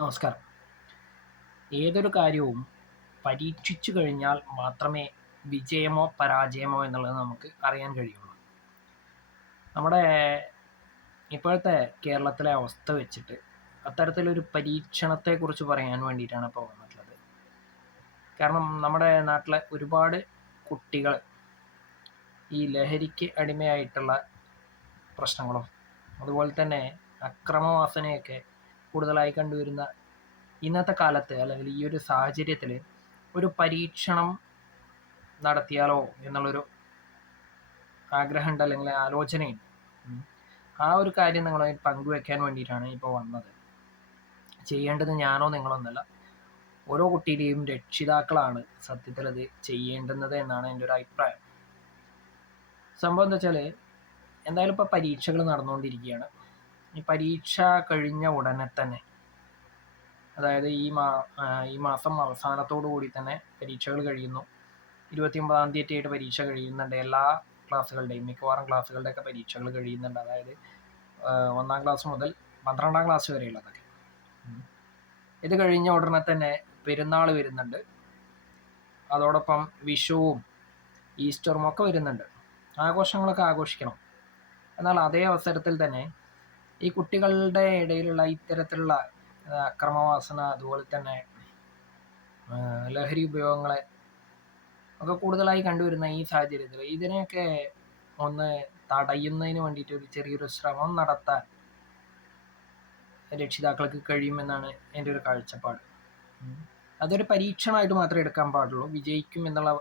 നമസ്കാരം. ഏതൊരു കാര്യവും പരീക്ഷിച്ചു കഴിഞ്ഞാൽ മാത്രമേ വിജയമോ പരാജയമോ എന്നുള്ളത് നമുക്ക് അറിയാൻ കഴിയുള്ളൂ. നമ്മുടെ ഇപ്പോഴത്തെ കേരളത്തിലെ അവസ്ഥ വെച്ചിട്ട് അത്തരത്തിലൊരു പരീക്ഷണത്തെക്കുറിച്ച് പറയാൻ വേണ്ടിയിട്ടാണ് ഇപ്പോൾ വന്നിട്ടുള്ളത്. കാരണം നമ്മുടെ നാട്ടിലെ ഒരുപാട് കുട്ടികൾ ഈ ലഹരിക്ക് അടിമയായിട്ടുള്ള പ്രശ്നങ്ങളും അതുപോലെ തന്നെ അക്രമവാസനയൊക്കെ കൂടുതലായി കണ്ടുവരുന്ന ഇന്നത്തെ കാലത്ത് അല്ലെങ്കിൽ ഈ ഒരു സാഹചര്യത്തിൽ ഒരു പരീക്ഷണം നടത്തിയാലോ എന്നുള്ളൊരു ആഗ്രഹമുണ്ട് അല്ലെങ്കിൽ ആലോചനയുണ്ട്. ആ ഒരു കാര്യം നിങ്ങളുമായി പങ്കുവെക്കാൻ വേണ്ടിയിട്ടാണ് ഇപ്പോൾ വന്നത്. ചെയ്യേണ്ടത് ഞാനോ നിങ്ങളൊന്നല്ല, ഓരോ കുട്ടിയുടെയും രക്ഷിതാക്കളാണ് സത്യത്തിൽ അത് ചെയ്യേണ്ടുന്നത് എന്നാണ് എൻ്റെ ഒരു അഭിപ്രായം. സംഭവം എന്താ വെച്ചാൽ, എന്തായാലും ഇപ്പോൾ പരീക്ഷകൾ നടന്നുകൊണ്ടിരിക്കുകയാണ്. ഈ പരീക്ഷ കഴിഞ്ഞ ഉടനെ തന്നെ, അതായത് ഈ മാസം അവസാനത്തോടു കൂടി തന്നെ പരീക്ഷകൾ കഴിയുന്നു. 29-ാം തീയതി ആയിട്ട് പരീക്ഷ കഴിയുന്നുണ്ട്. എല്ലാ ക്ലാസ്സുകളുടെയും മിക്കവാറും ക്ലാസ്സുകളുടെയൊക്കെ പരീക്ഷകൾ കഴിയുന്നുണ്ട്. അതായത് 1-ാം ക്ലാസ് മുതൽ 12-ാം ക്ലാസ് വരെയുള്ളതൊക്കെ. ഇത് കഴിഞ്ഞ ഉടനെ തന്നെ പെരുന്നാൾ വരുന്നുണ്ട്. അതോടൊപ്പം വിഷുവും ഈസ്റ്ററും ഒക്കെ വരുന്നുണ്ട്. ആഘോഷങ്ങളൊക്കെ ആഘോഷിക്കണം. എന്നാൽ അതേ അവസരത്തിൽ തന്നെ ഈ കുട്ടികളുടെ ഇടയിലുള്ള ഇത്തരത്തിലുള്ള അക്രമവാസന, അതുപോലെ തന്നെ ലഹരി ഉപയോഗങ്ങളെ ഒക്കെ കൂടുതലായി കണ്ടുവരുന്ന ഈ സാഹചര്യത്തിൽ ഇതിനെയൊക്കെ ഒന്ന് തടയുന്നതിന് വേണ്ടിയിട്ട് ഒരു ചെറിയൊരു ശ്രമം നടത്താൻ രക്ഷിതാക്കൾക്ക് കഴിയുമെന്നാണ് എൻ്റെ ഒരു കാഴ്ചപ്പാട്. അതൊരു പരീക്ഷണമായിട്ട് മാത്രമേ എടുക്കാൻ പാടുള്ളൂ. വിജയിക്കും എന്നുള്ള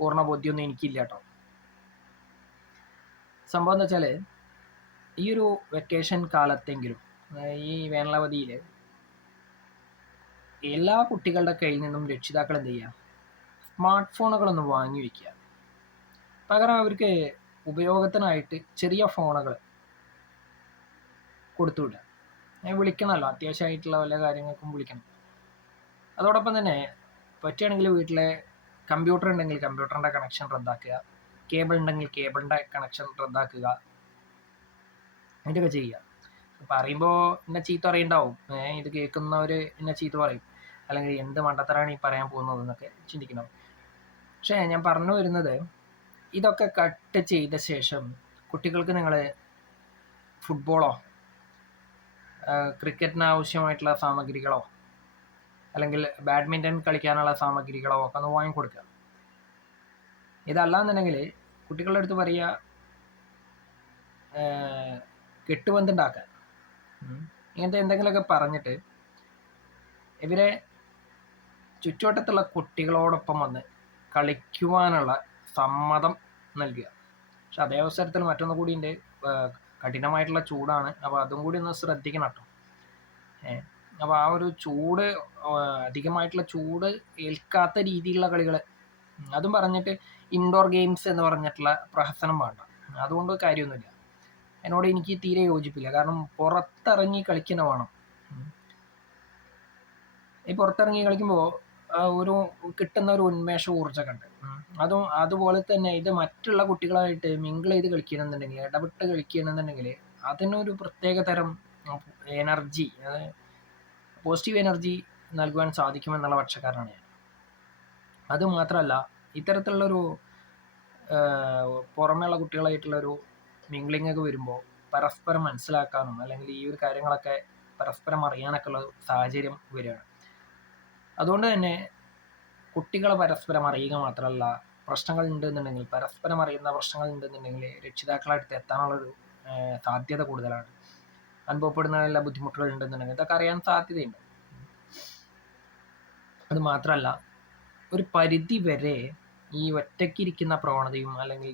പൂർണ്ണ ബോധ്യമൊന്നും എനിക്കില്ല കേട്ടോ. സംഭവം എന്താ വെച്ചാൽ, ഈ ഒരു വെക്കേഷൻ കാലത്തെങ്കിലും, ഈ വേനലവധിയിൽ എല്ലാ കുട്ടികളുടെ കയ്യിൽ നിന്നും രക്ഷിതാക്കൾ എന്ത് ചെയ്യുക, സ്മാർട്ട് ഫോണുകളൊന്ന് വാങ്ങി വയ്ക്കുക. പകരം അവർക്ക് ഉപയോഗത്തിനായിട്ട് ചെറിയ ഫോണുകൾ കൊടുത്തുവിടുക. വിളിക്കണമല്ലോ, അത്യാവശ്യമായിട്ടുള്ള വല്ല കാര്യങ്ങൾക്കും വിളിക്കണം. അതോടൊപ്പം തന്നെ പറ്റുകയാണെങ്കിൽ വീട്ടിലെ കമ്പ്യൂട്ടർ ഉണ്ടെങ്കിൽ കമ്പ്യൂട്ടറിൻ്റെ കണക്ഷൻ റദ്ദാക്കുക, കേബിൾ ഉണ്ടെങ്കിൽ കേബിളിൻ്റെ കണക്ഷൻ റദ്ദാക്കുക, ഇതൊക്കെ ചെയ്യുക. പറയുമ്പോൾ എന്നെ ചീത്ത അറിയുണ്ടാവും, ഇത് കേൾക്കുന്നവർ എന്നെ ചീത്ത പറയും, അല്ലെങ്കിൽ എന്ത് മണ്ടത്തരാണ് ഈ പറയാൻ പോകുന്നത് എന്നൊക്കെ ചിന്തിക്കണം. പക്ഷേ ഞാൻ പറഞ്ഞു വരുന്നത്, ഇതൊക്കെ കട്ട് ചെയ്ത ശേഷം കുട്ടികൾക്ക് നിങ്ങൾ ഫുട്ബോളോ ക്രിക്കറ്റിന് ആവശ്യമായിട്ടുള്ള സാമഗ്രികളോ അല്ലെങ്കിൽ ബാഡ്മിൻ്റൺ കളിക്കാനുള്ള സാമഗ്രികളോ ഒക്കെ ഒന്ന് വാങ്ങിക്കൊടുക്കുക. ഇതല്ലാന്നുണ്ടെങ്കിൽ കുട്ടികളുടെ അടുത്ത് പറയുക, കെട്ടുപന്തുണ്ടാക്കാൻ, ഇങ്ങനത്തെ എന്തെങ്കിലുമൊക്കെ പറഞ്ഞിട്ട് ഇവരെ ചുറ്റുവട്ടത്തുള്ള കുട്ടികളോടൊപ്പം വന്ന് കളിക്കുവാനുള്ള സമ്മതം നൽകുക. പക്ഷെ അതേ അവസരത്തിൽ മറ്റൊന്നു കൂടി ഉണ്ട്, കഠിനമായിട്ടുള്ള ചൂടാണ്. അപ്പോൾ അതും കൂടി ഒന്ന് ശ്രദ്ധിക്കണം കേട്ടോ. അപ്പോൾ ആ ഒരു ചൂട്, അധികമായിട്ടുള്ള ചൂട് ഏൽക്കാത്ത രീതിയിലുള്ള കളികൾ, അതും പറഞ്ഞിട്ട് ഇൻഡോർ ഗെയിംസ് എന്ന് പറഞ്ഞിട്ടുള്ള പ്രഹസനം വേണ്ട. അതുകൊണ്ട് കാര്യമൊന്നുമില്ല. എന്നോട് എനിക്ക് തീരെ യോജിപ്പില്ല. കാരണം പുറത്തിറങ്ങി കളിക്കുന്ന വേണം. ഈ പുറത്തിറങ്ങി കളിക്കുമ്പോൾ ഒരു കിട്ടുന്ന ഒരു ഉന്മേഷ ഊർജ്ജമൊക്കെ ഉണ്ട്. അതുപോലെ തന്നെ ഇത് മറ്റുള്ള കുട്ടികളായിട്ട് മിങ്കിൾ ചെയ്ത് കളിക്കണമെന്നുണ്ടെങ്കിൽ, ഇടപെട്ട് കളിക്കണമെന്നുണ്ടെങ്കിൽ അതിനൊരു പ്രത്യേക തരം എനർജി, പോസിറ്റീവ് എനർജി നൽകുവാൻ സാധിക്കുമെന്നുള്ള പക്ഷക്കാരനാണ് ഞാൻ. അതുമാത്രമല്ല, ഇത്തരത്തിലുള്ളൊരു പുറമേയുള്ള കുട്ടികളായിട്ടുള്ളൊരു മിംഗ്ലിംഗ് ഒക്കെ വരുമ്പോൾ പരസ്പരം മനസ്സിലാക്കാനും അല്ലെങ്കിൽ ഈ ഒരു കാര്യങ്ങളൊക്കെ പരസ്പരം അറിയാനൊക്കെ ഉള്ള സാഹചര്യം വരികയാണ്. അതുകൊണ്ട് തന്നെ കുട്ടികളെ പരസ്പരം അറിയുക മാത്രമല്ല, പ്രശ്നങ്ങൾ ഉണ്ടെന്നുണ്ടെങ്കിൽ, പരസ്പരം അറിയുന്ന പ്രശ്നങ്ങൾ ഉണ്ടെന്നുണ്ടെങ്കിൽ രക്ഷിതാക്കളടുത്ത് എത്താനുള്ളൊരു സാധ്യത കൂടുതലാണ്. അനുഭവപ്പെടുന്ന എല്ലാ ബുദ്ധിമുട്ടുകൾ ഉണ്ടെന്നുണ്ടെങ്കിൽ ഇതൊക്കെ അറിയാൻ സാധ്യതയുണ്ട്. അത് മാത്രമല്ല, ഒരു പരിധി വരെ ഈ ഒറ്റയ്ക്കിരിക്കുന്ന പ്രവണതയും അല്ലെങ്കിൽ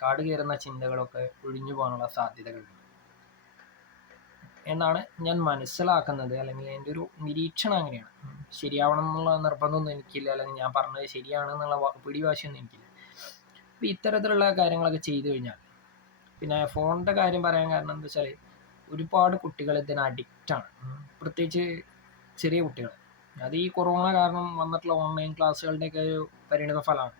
കാട് കയറുന്ന ചിന്തകളൊക്കെ ഒഴിഞ്ഞു പോകാനുള്ള സാധ്യതകളുണ്ട് എന്നാണ് ഞാൻ മനസ്സിലാക്കുന്നത്. അല്ലെങ്കിൽ എൻ്റെ ഒരു നിരീക്ഷണം അങ്ങനെയാണ്. ശരിയാവണം എന്നുള്ള നിർബന്ധമൊന്നും എനിക്കില്ല, അല്ലെങ്കിൽ ഞാൻ പറഞ്ഞത് ശരിയാണെന്നുള്ള പിടിവാശിയൊന്നും എനിക്കില്ല. അപ്പോൾ ഇത്തരത്തിലുള്ള കാര്യങ്ങളൊക്കെ ചെയ്തു കഴിഞ്ഞാൽ, പിന്നെ ഫോണിൻ്റെ കാര്യം പറയാൻ കാരണം എന്താ വെച്ചാൽ, ഒരുപാട് കുട്ടികൾ ഇതിന് അഡിക്റ്റാണ്. പ്രത്യേകിച്ച് ചെറിയ കുട്ടികൾ. അത് ഈ കൊറോണ കാരണം വന്നിട്ടുള്ള ഓൺലൈൻ ക്ലാസ്സുകളുടെയൊക്കെ ഒരു പരിണിത ഫലമാണ്.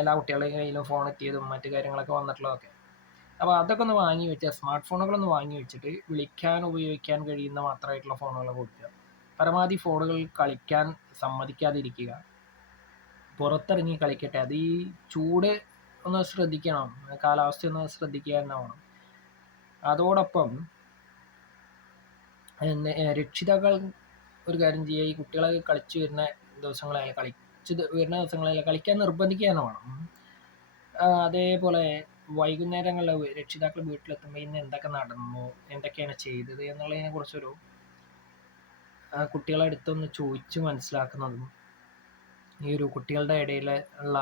എല്ലാ കുട്ടികളുടെയും കയ്യിലും ഫോൺ എത്തിയതും മറ്റു കാര്യങ്ങളൊക്കെ വന്നിട്ടുള്ളതൊക്കെ. അപ്പോൾ അതൊക്കെ ഒന്ന് വാങ്ങി വെച്ചാൽ, സ്മാർട്ട് ഫോണുകളൊന്ന് വാങ്ങി വെച്ചിട്ട് വിളിക്കാൻ ഉപയോഗിക്കാൻ കഴിയുന്ന മാത്രമായിട്ടുള്ള ഫോണുകൾ കൊടുക്കുക. പരമാവധി ഫോണുകൾ കളിക്കാൻ സമ്മതിക്കാതിരിക്കുക. പുറത്തിറങ്ങി കളിക്കട്ടെ. അത് ഈ ചൂട് ഒന്ന് ശ്രദ്ധിക്കണം, കാലാവസ്ഥ ഒന്ന് ശ്രദ്ധിക്കുക തന്നെ വേണം. അതോടൊപ്പം രക്ഷിതാക്കൾ ഒരു കാര്യം ചെയ്യുക, ഈ കുട്ടികളെ കളിച്ചു വരുന്ന ദിവസങ്ങളായാലും കളിക്കാൻ നിർബന്ധിക്കുക തന്നെ വേണം. അതേപോലെ വൈകുന്നേരങ്ങളിൽ രക്ഷിതാക്കൾ വീട്ടിലെത്തുമ്പോൾ ഇന്ന് എന്തൊക്കെ നടന്നു, എന്തൊക്കെയാണ് ചെയ്തത് എന്നുള്ളതിനെ കുറിച്ചൊരു കുട്ടികളെ അടുത്തൊന്ന് ചോദിച്ച് മനസ്സിലാക്കുന്നതും ഈ ഒരു കുട്ടികളുടെ ഇടയിൽ ഉള്ള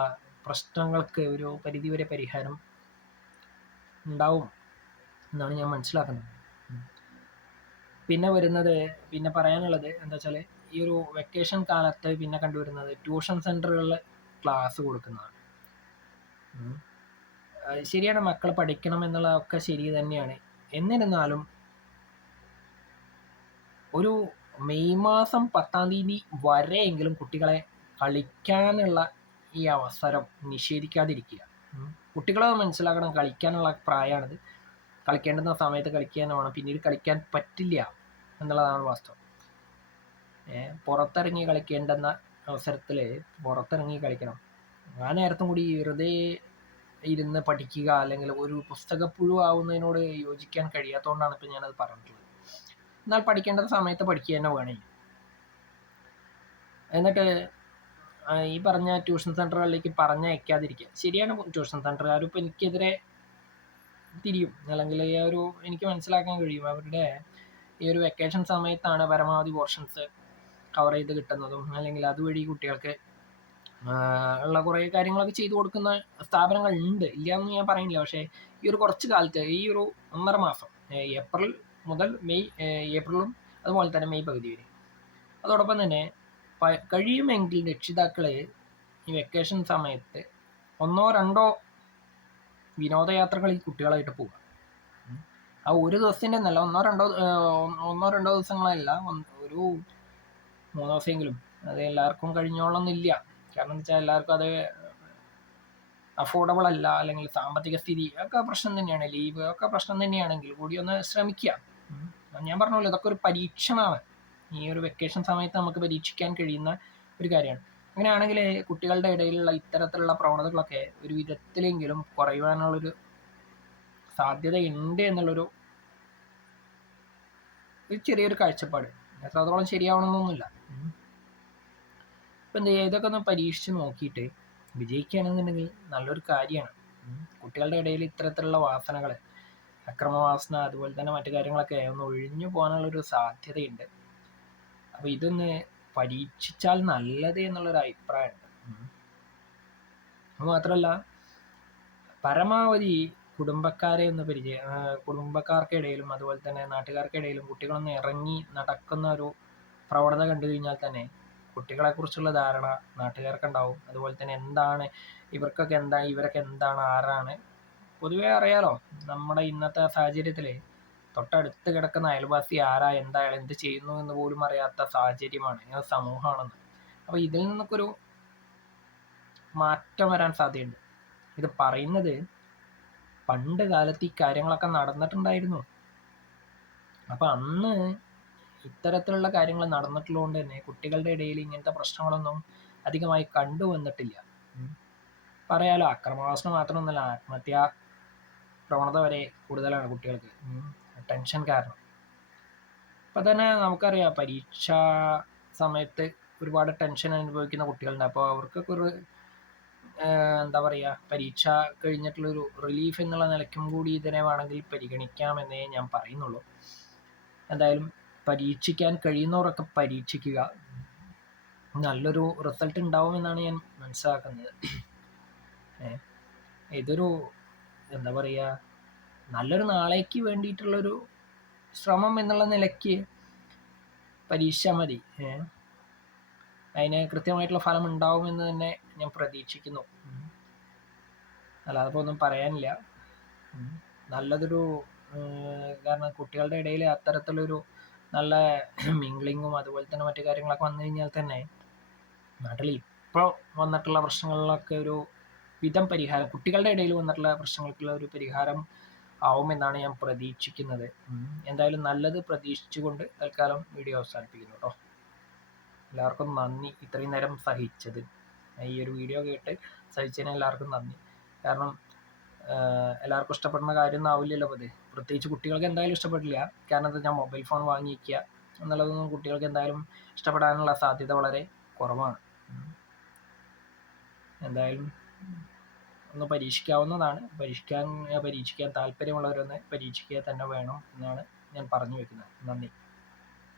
പ്രശ്നങ്ങൾക്ക് ഒരു പരിധിവരെ പരിഹാരം ഉണ്ടാവും എന്നാണ് ഞാൻ മനസ്സിലാക്കുന്നത്. പിന്നെ പറയാനുള്ളത് എന്താ വെച്ചാൽ, ഈ ഒരു വെക്കേഷൻ കാലത്ത് പിന്നെ കണ്ടുവരുന്നത് ട്യൂഷൻ സെൻ്ററുകളിൽ ക്ലാസ് കൊടുക്കുന്നതാണ്. ശരിയാണ്, മക്കൾ പഠിക്കണം എന്നുള്ളതൊക്കെ ശരി തന്നെയാണ്. എന്നിരുന്നാലും ഒരു മെയ് മാസം 10-ാം തീയതി വരെയെങ്കിലും കുട്ടികളെ കളിക്കാനുള്ള ഈ അവസരം നിഷേധിക്കാതിരിക്കുക. കുട്ടികളെ മനസ്സിലാക്കണം, കളിക്കാനുള്ള പ്രായമാണിത്, കളിക്കേണ്ടുന്ന സമയത്ത് കളിക്കാൻ വേണം, പിന്നീട് കളിക്കാൻ പറ്റില്ല എന്നുള്ളതാണ് വാസ്തവം. പുറത്തിറങ്ങി കളിക്കേണ്ടുന്ന അവസരത്തിൽ പുറത്തിറങ്ങി കളിക്കണം. ആ നേരത്തും കൂടി വെറുതെ ഇരുന്ന് പഠിക്കുക അല്ലെങ്കിൽ ഒരു പുസ്തകപ്പുഴു ആവുന്നതിനോട് യോജിക്കാൻ കഴിയാത്തതുകൊണ്ടാണ് ഇപ്പം ഞാനത് പറഞ്ഞിട്ടുള്ളത്. എന്നാൽ പഠിക്കേണ്ട സമയത്ത് പഠിക്കുക തന്നെ വേണേ. എന്നിട്ട് ഈ പറഞ്ഞ ട്യൂഷൻ സെൻ്ററുകളിലേക്ക് പറഞ്ഞയക്കാതിരിക്കുക. ശരിയാണ്, ട്യൂഷൻ സെൻ്ററുകാരും ഇപ്പം എനിക്കെതിരെ തിരിയും, അല്ലെങ്കിൽ എനിക്ക് മനസ്സിലാക്കാൻ കഴിയും, അവരുടെ ഈ ഒരു വെക്കേഷൻ സമയത്താണ് പരമാവധി പോർഷൻസ് കവർ ചെയ്ത് കിട്ടുന്നതും, അല്ലെങ്കിൽ അതുവഴി കുട്ടികൾക്ക് ഉള്ള കുറേ കാര്യങ്ങളൊക്കെ ചെയ്തു കൊടുക്കുന്ന സ്ഥാപനങ്ങൾ ഉണ്ട്, ഇല്ല എന്ന് ഞാൻ പറയുന്നില്ല. പക്ഷേ ഈ ഒരു കുറച്ച് കാലത്ത്, ഈ ഒരു 1.5 മാസം, ഏപ്രിൽ മുതൽ ഏപ്രിലും അതുപോലെ തന്നെ മെയ് പകുതി വരെ, അതോടൊപ്പം തന്നെ കഴിയുമെങ്കിൽ രക്ഷിതാക്കൾ ഈ വെക്കേഷൻ സമയത്ത് 1-2 വിനോദയാത്രകൾ ഈ കുട്ടികളായിട്ട് പോവുക. ആ ഒരു ദിവസത്തിൻ്റെ എന്നല്ല, 1-2 ദിവസങ്ങളല്ല, ഒരു 3 ദിവസമെങ്കിലും. അത് എല്ലാവർക്കും കഴിഞ്ഞോളന്നില്ല. കാരണം എന്ന് വെച്ചാൽ എല്ലാവർക്കും അത് അഫോർഡബിൾ അല്ല, അല്ലെങ്കിൽ സാമ്പത്തിക സ്ഥിതി ഒക്കെ പ്രശ്നം തന്നെയാണ്, ലീവ് ഒക്കെ പ്രശ്നം തന്നെയാണെങ്കിൽ കൂടി ഒന്ന് ശ്രമിക്കുക. ഞാൻ പറഞ്ഞല്ലോ, ഇതൊക്കെ ഒരു പരീക്ഷണമാണ്. ഈ ഒരു വെക്കേഷൻ സമയത്ത് നമുക്ക് പരീക്ഷിക്കാൻ കഴിയുന്ന ഒരു കാര്യമാണ്. അങ്ങനെയാണെങ്കിൽ കുട്ടികളുടെ ഇടയിലുള്ള ഇത്തരത്തിലുള്ള പ്രവണതകളൊക്കെ ഒരു വിധത്തിലെങ്കിലും കുറയുവാനുള്ളൊരു സാധ്യതയുണ്ട് എന്നുള്ളൊരു ചെറിയൊരു കാഴ്ചപ്പാട്. എത്രത്തോളം ശരിയാവണമെന്നൊന്നുമില്ല. ഇപ്പം എന്ത് ചെയ്യുക, ഇതൊക്കെ ഒന്ന് പരീക്ഷിച്ച് നോക്കിയിട്ട് വിജയിക്കുകയാണെന്നുണ്ടെങ്കിൽ നല്ലൊരു കാര്യമാണ്. കുട്ടികളുടെ ഇടയിൽ ഇത്തരത്തിലുള്ള വാസനകൾ, അക്രമവാസന, അതുപോലെ തന്നെ മറ്റു കാര്യങ്ങളൊക്കെ ഒന്ന് ഒഴിഞ്ഞു പോകാനുള്ളൊരു സാധ്യതയുണ്ട്. അപ്പോൾ ഇതൊന്ന് പരീക്ഷിച്ചാൽ നല്ലത് എന്നുള്ളൊരു അഭിപ്രായമുണ്ട്. അത് മാത്രമല്ല, പരമാവധി കുടുംബക്കാർക്കിടയിലും അതുപോലെ തന്നെ നാട്ടുകാർക്കിടയിലും കുട്ടികളൊന്ന് ഇറങ്ങി നടക്കുന്ന ഒരു പ്രവണത കണ്ടു കഴിഞ്ഞാൽ തന്നെ കുട്ടികളെക്കുറിച്ചുള്ള ധാരണ നാട്ടുകാർക്കുണ്ടാവും. അതുപോലെ തന്നെ ഇവരൊക്കെ എന്താണ്, ആരാണ്, പൊതുവേ അറിയാലോ, നമ്മുടെ ഇന്നത്തെ സാഹചര്യത്തിൽ തൊട്ടടുത്ത് കിടക്കുന്ന അയൽവാസി ആരാ, എന്താ, എന്ത് ചെയ്യുന്നു എന്ന് പോലും അറിയാത്ത സാഹചര്യമാണ്, സമൂഹമാണെന്ന്. അപ്പോൾ ഇതിൽ നിന്നൊക്കെ ഒരു മാറ്റം വരാൻ സാധ്യതയുണ്ട്. ഇത് പറയുന്നത് പണ്ട് കാലത്ത് ഈ കാര്യങ്ങളൊക്കെ നടന്നിട്ടുണ്ടായിരുന്നു. അപ്പം അന്ന് ഇത്തരത്തിലുള്ള കാര്യങ്ങൾ നടന്നിട്ടുള്ളതുകൊണ്ട് തന്നെ കുട്ടികളുടെ ഇടയിൽ ഇങ്ങനത്തെ പ്രശ്നങ്ങളൊന്നും അധികമായി കണ്ടുവന്നിട്ടില്ല. പറയാലോ, അക്രമവാസന മാത്രമൊന്നുമല്ല, ആത്മഹത്യാ പ്രവണത വരെ കൂടുതലാണ് കുട്ടികൾക്ക്, ടെൻഷൻ കാരണം. ഇപ്പം തന്നെ നമുക്കറിയാം, പരീക്ഷാ സമയത്ത് ഒരുപാട് ടെൻഷൻ അനുഭവിക്കുന്ന കുട്ടികളുണ്ട്. അപ്പോൾ അവർക്കൊക്കെ ഒരു എന്താ പറയുക, പരീക്ഷ കഴിഞ്ഞിട്ടുള്ളൊരു റിലീഫ് എന്നുള്ള നിലയ്ക്കും കൂടി ഇതിനെ വേണമെങ്കിൽ പരിഗണിക്കാമെന്നേ ഞാൻ പറയുന്നുള്ളൂ. എന്തായാലും പരീക്ഷിക്കാൻ കഴിയുന്നവരൊക്കെ പരീക്ഷിക്കുക. നല്ലൊരു റിസൾട്ട് ഉണ്ടാവുമെന്നാണ് ഞാൻ മനസ്സിലാക്കുന്നത്. ഇതൊരു എന്താ പറയുക, നല്ലൊരു നാളേക്ക് വേണ്ടിയിട്ടുള്ളൊരു ശ്രമം എന്നുള്ള നിലയ്ക്ക് പരീക്ഷ മതി. അതിന് കൃത്യമായിട്ടുള്ള ഫലം ഉണ്ടാവുമെന്ന് തന്നെ ഞാൻ പ്രതീക്ഷിക്കുന്നു. അല്ലാതെ ഇപ്പോൾ ഒന്നും പറയാനില്ല. നല്ലതൊരു കാരണം കുട്ടികളുടെ ഇടയിൽ അത്തരത്തിലൊരു നല്ല മിംഗ്ലിങ്ങും അതുപോലെ തന്നെ മറ്റു കാര്യങ്ങളൊക്കെ വന്നു കഴിഞ്ഞാൽ തന്നെ നാട്ടിൽ ഇപ്പോൾ വന്നിട്ടുള്ള പ്രശ്നങ്ങളിലൊക്കെ ഒരു വിധം പരിഹാരം, കുട്ടികളുടെ ഇടയിൽ വന്നിട്ടുള്ള പ്രശ്നങ്ങൾക്കുള്ള ഒരു പരിഹാരം ആവുമെന്നാണ് ഞാൻ പ്രതീക്ഷിക്കുന്നത്. എന്തായാലും നല്ലത് പ്രതീക്ഷിച്ചുകൊണ്ട് തൽക്കാലം വീഡിയോ അവസാനിപ്പിക്കുന്നു കേട്ടോ. എല്ലാവർക്കും നന്ദി ഇത്രയും നേരം സഹിച്ചത്. ഈ ഒരു വീഡിയോ കേട്ട് സഹിച്ചതിന് എല്ലാവർക്കും നന്ദി. കാരണം എല്ലാവർക്കും ഇഷ്ടപ്പെടുന്ന കാര്യമൊന്നും ആവില്ലല്ലോ അത്. പ്രത്യേകിച്ച് കുട്ടികൾക്ക് എന്തായാലും ഇഷ്ടപ്പെടില്ല. കാരണം എന്താ, ഞാൻ മൊബൈൽ ഫോൺ വാങ്ങിക്കുക എന്നുള്ളതൊന്നും കുട്ടികൾക്ക് എന്തായാലും ഇഷ്ടപ്പെടാനുള്ള സാധ്യത വളരെ കുറവാണ്. എന്തായാലും ഒന്ന് പരീക്ഷിക്കാവുന്നതാണ്. പരീക്ഷിക്കാൻ താല്പര്യമുള്ളവരൊന്ന് പരീക്ഷിക്കുക തന്നെ വേണം എന്നാണ് ഞാൻ പറഞ്ഞു വെക്കുന്നത്. നന്ദി.